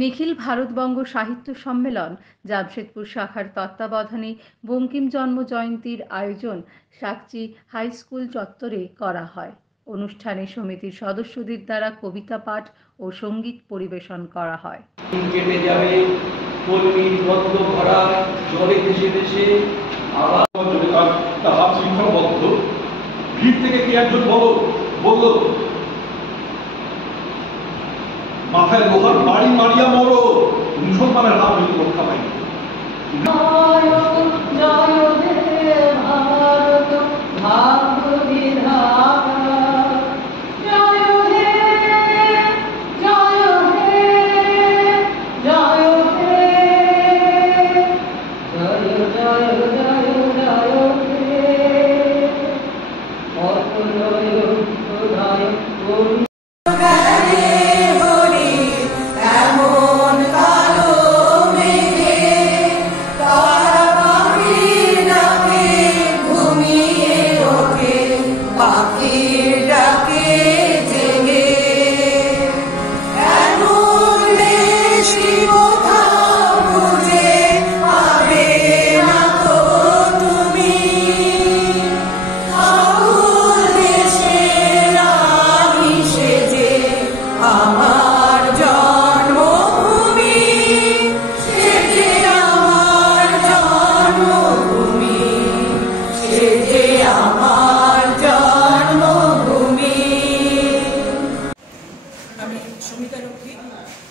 নিখিল ভারতবঙ্গ সাহিত্য সম্মেলন জামশেদপুর শাখার তত্ত্বাবধানে বঙ্কিম জন্ম জয়ন্তীর আয়োজন সাকচি হাই স্কুল চত্বরে করা হয়। অনুষ্ঠানে সমিতির সদস্যদের দ্বারা কবিতা পাঠ ও সঙ্গীত পরিবেশন করা হয়। কেটে যাবে কলমির বদ্ধ ভরা জলে ভেসে ভেসে আবার তার হাত শৃঙ্খলবদ্ধ ভিড় থেকে কি একজন বলল মাথায় লোহার বাড়ি মারিয়া মরো, মুসলমানের হাত হইতে রক্ষা পাইনি।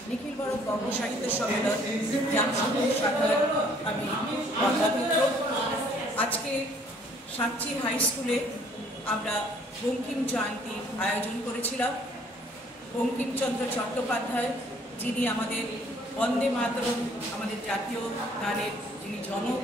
নিখিল ভারতবঙ্গ সাহিত্য সম্মেলন জামশেদপুর শাখার আমি অধ্যাপক। আজকে সাকচি হাই স্কুলে আমরা বঙ্কিম জয়ন্তীর আয়োজন করেছিলাম। বঙ্কিমচন্দ্র চট্টোপাধ্যায়, যিনি আমাদের বন্দে মাতরম, আমাদের জাতীয় গানের যিনি জনক।